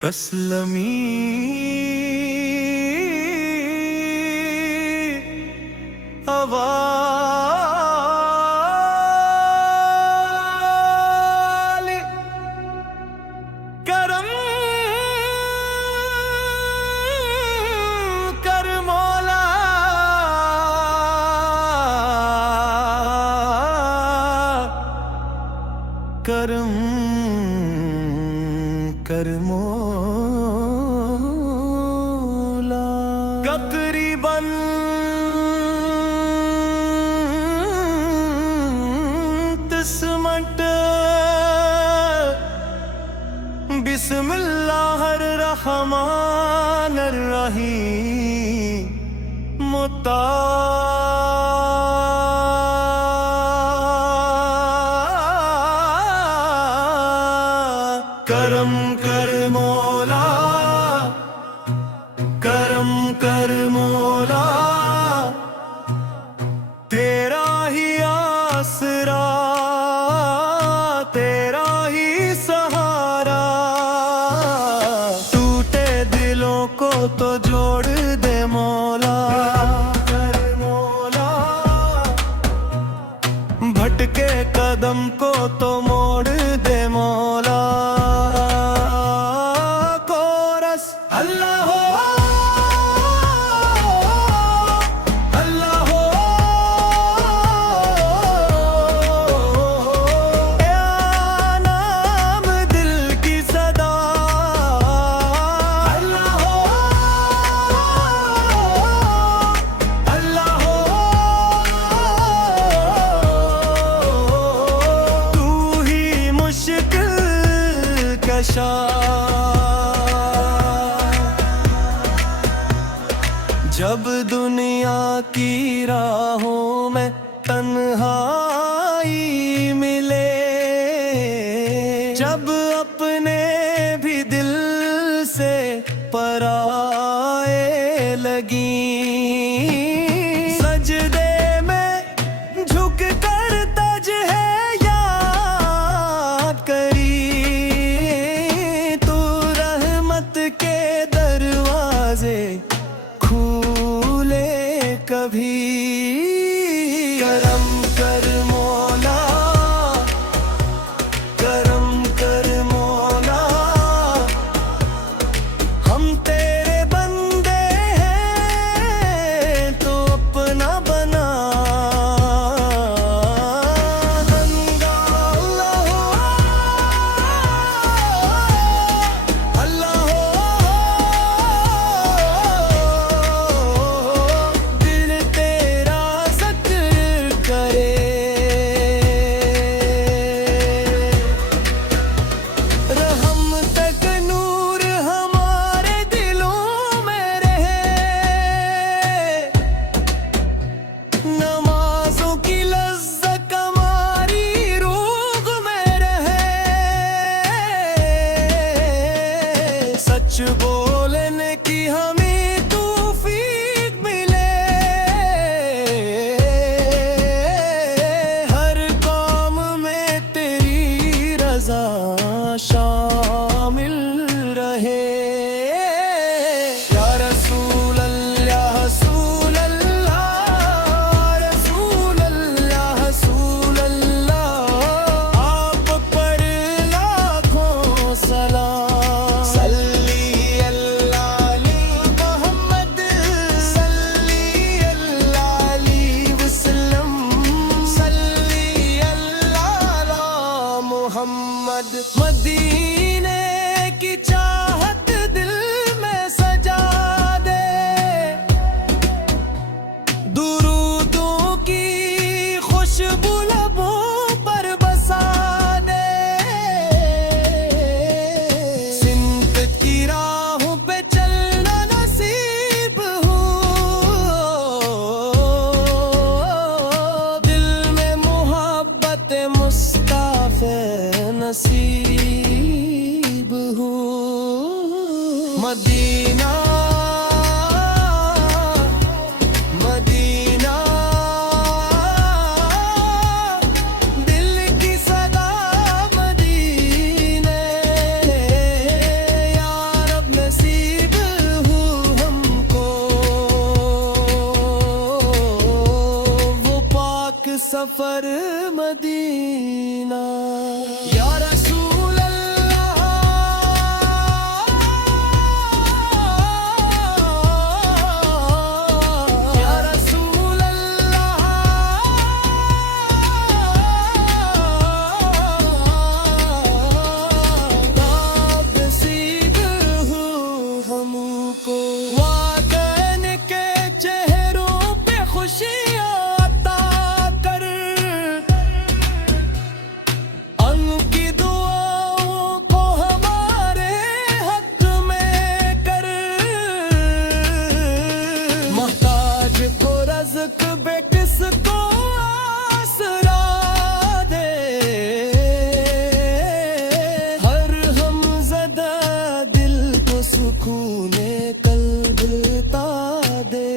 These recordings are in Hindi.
असलमी हवाले करम कर मौला करम कर मौला। तकरीबन तिस्मट बिस्मिल्लाहिर रहमानिर रहीम मुता करम कर मौला करम कर मौला। तेरा ही आसरा तेरा ही सहारा। टूटे दिलों को तो जोड़ दे मौला कर मौला। भटके कदम को तो मोड़ दे मौला। अल्लाह हो अल्लाह हो या नाम दिल की सदा। अल्लाह हो अल्लाह हो तू ही मुश्किल कशा। जब दुनिया की राहों में तन्हाई मिले, जब अपने भी दिल से पराए लगी, सजदे में झुक कर तजहे याद करी। तू रहमत के दरवाजे खूले कभी। करम कर मौला करम कर मौला। हम तेरे बंदे हैं तो अपना बना। बंदा अल्लाह हो अल्लाह हो दिल तेरा ज़िक्र करे। रहम तक नूर हमारे दिलों में रहे। नमाजों की लज़्ज़त हमारी रूह में रहे। सच बोलने की हमें तौफीक मिले। हर काम में तेरी रज़ा शामिल रहे। या रसूल अल्लाह रसूल अल्लाह रसूल अल्लाह रसूल अल्लाह। आप पर लाखों सलाम। सल्ली अल्लाह अली मोहम्मद सल्ली अल्लाह अली वसल्लम। सल्ली अल्लाह अला मोहम्मद। मदीने की चाहत दिल में सजा दे। दुरूदों की खुशबू लबों पर बसा दे। सिमत की राहों पे चलना नसीब हो। दिल में मोहब्बत मुस्ताफ़े नसीब हो। मदीना मदीना दिल की सदा। मदीने या सफर मदीना। या रसूल अल्लाह या रसूल अल्लाह ताब सीध हूँ हमको वादन के चेहरों पे खुशियाँ अता कर। उनकी दुआओं को हमारे हक में कर। मोहताज को रज़्क़ बेकिस को आसरा दे। हर हमज़दा दिल को सुकूने क़ल्ब ता दे।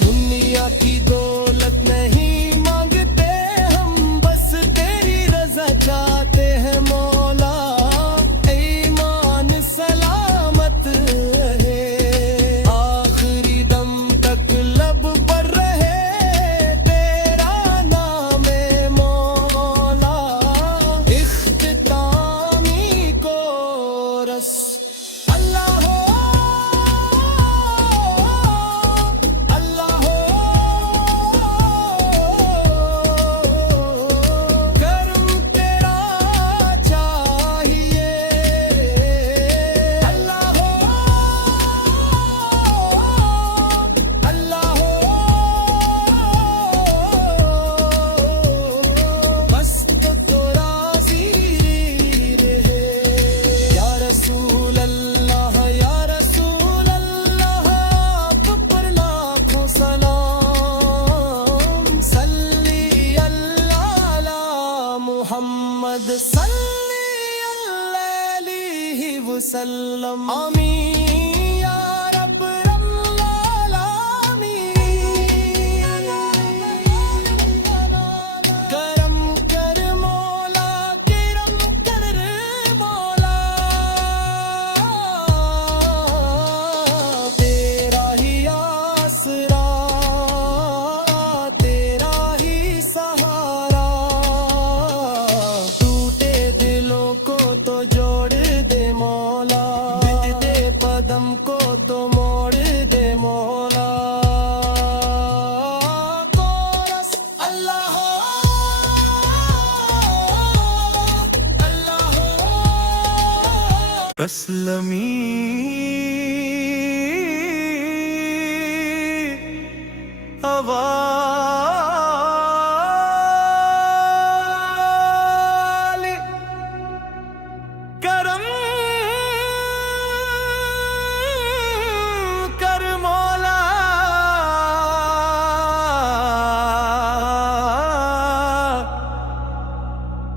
दुनिया की दौलत नहीं मांगते हम, बस तेरी रज़ा चाहते हैं मौला। ईमान सलामत रहे, आखिरी दम तक लब पर रहे तेरा नाम मौला। इख्तितामी को रस अल्लाह हो, अल्लाह हो। करम तेरा चाहिए अल्लाह हो, अल्लाह हो। बस तो राज़ी रहे। या रसूल अल्लाह या रसूल अल्लाह आप पर लाखों सलाम। सल्ली अल्लाह अला मुहम्मद सल्ली अलैहि वसल्लम। आमीन या रब्बल आलमीन। करम कर मौला, करम कर मौला। तेरा ही आसरा, तेरा ही सहारा। टूटे दिलों को तो जोड़ दे मौला, बिगड़े कदम को तो मोड़ दे मौला। कोरस अल्लाह हो, अल्लाह हो। असलमी अवाली करम कर मौला।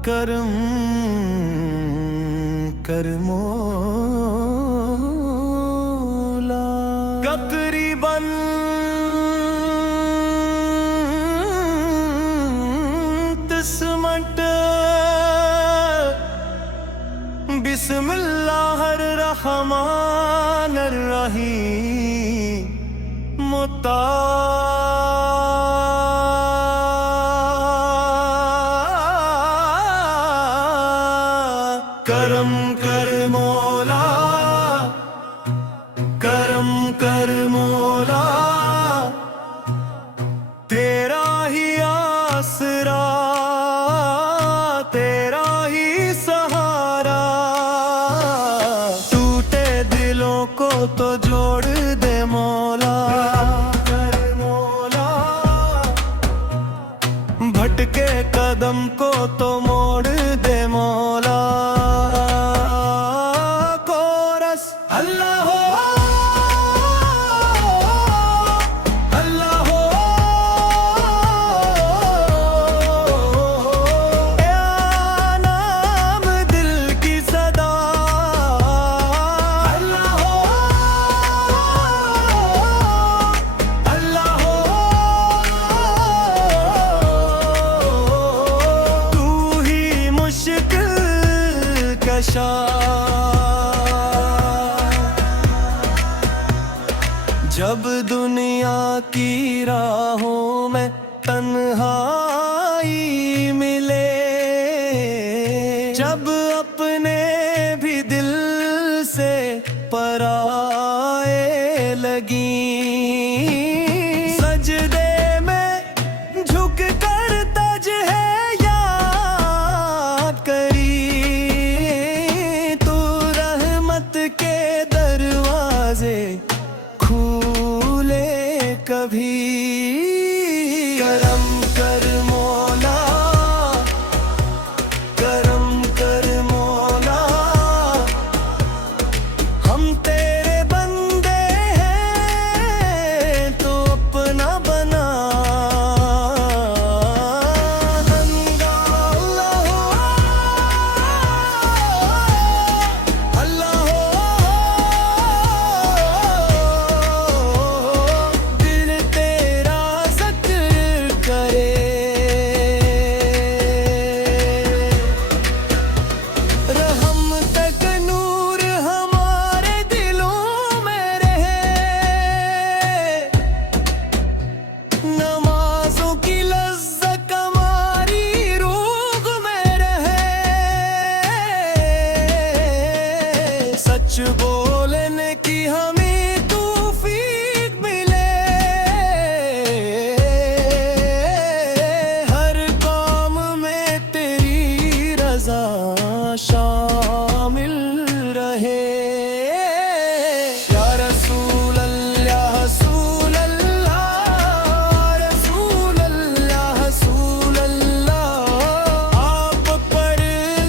करम कर मौला। तकरीबन तिस्मट बिस्मिल्लाहिर रहमानिर रहीम। मुता करम कर मौला, करम कर मौला। तेरा ही आसरा, तेरा ही सहारा। टूटे दिलों को तो जोड़ दे मौला, कर मौला। भटके कदम को तो मोड़ दे मौला। कोरस अल्लाह हो, अल्लाह हो। या नाम दिल की सदा अल्लाह हो, अल्लाह हो। तू पर आए लगी, सजदे में झुक कर तज है याद करी, तू रहमत के दरवाजे खुले कभी। करम कर मौला, करम कर मौला, हम तेरे बंदे हैं तो अपना बना। बंदा अल्लाह हो, अल्लाह हो, दिल तेरा जिक्र करे। रहम तक नूर हमारे दिलों में रहे, नमाजों की लज्जत हमारी रूह में रहे, सच बोलने की हमें तौफीक मिले, हर काम में तेरी रजा शामिल रहे। या रसूल अल्लाह, रसूल अल्लाह, रसूल अल्लाह, रसूल अल्लाह, आप पर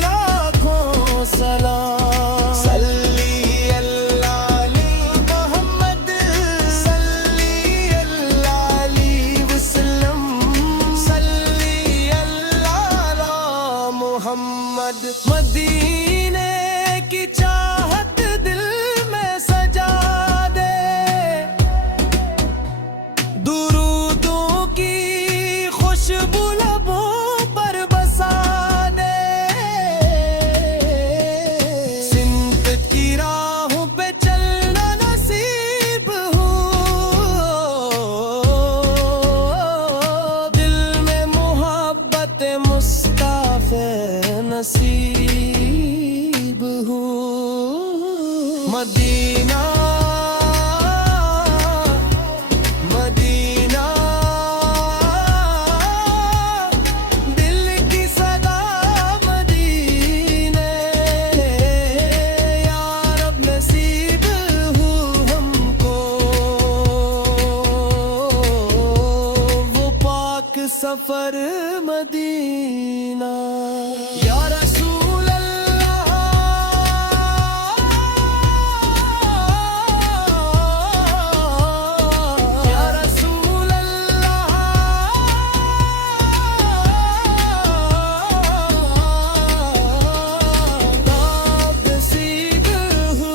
लाखों सलाम। सल्ली अल्लाह अली मोहम्मद, सल्ली अल्लाह अली वसल्लम, सल्ली अल्लाह अला मोहम्मद। मदीने की चाहत दिल में सजा दे, दुरूदों की खुशबू लबों पर बसा दे, सिमत की राहों पे चलना नसीब हो, दिल में मोहब्बत मुस्ताफे नसीब हो। मदीना मदीना, दिल की सदा मदीने, या रब नसीब हो हमको वो पाक सफर मदीना। या रसूल अल्लाह, या रसूल अल्लाह, ताब नसीब हो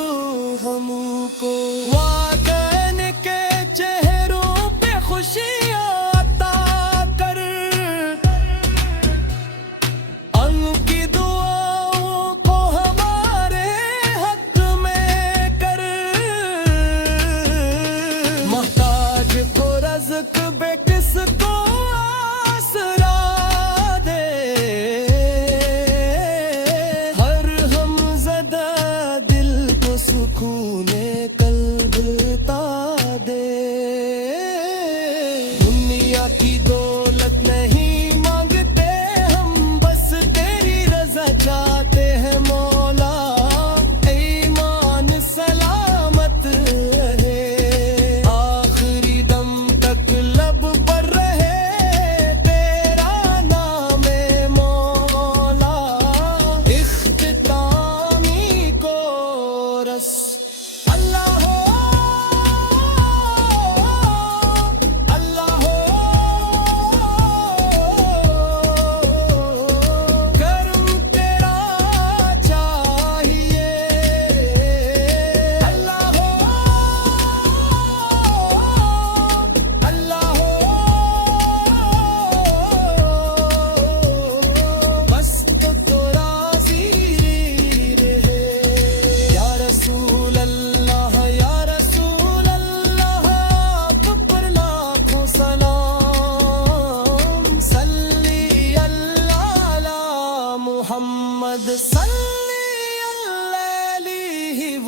हमको, वादन के चेहरों पे खुशियां अता कर, उनकी दुआओं को हमारे हक में कर, मोहताज को रज़्क़ बेकिस को आसरा दे, हर हमज़दा दिल को सुकूने क़ल्ब ता दे। दुनिया की दौलत नहीं मांगते हम, बस तेरी रजा चाहते हैं मौला, ईमान सलामत रहे, आखिरी दम तक लब पर रहे तेरा नाम मौला, इख्तितामी को रस। अल्लाह हो, अल्लाह हो, करम तेरा चाहिए। अल्लाह हो, अल्लाह हो, बस तो राज़ी रहे। या रसूल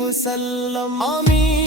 वसल्लम। आमीन।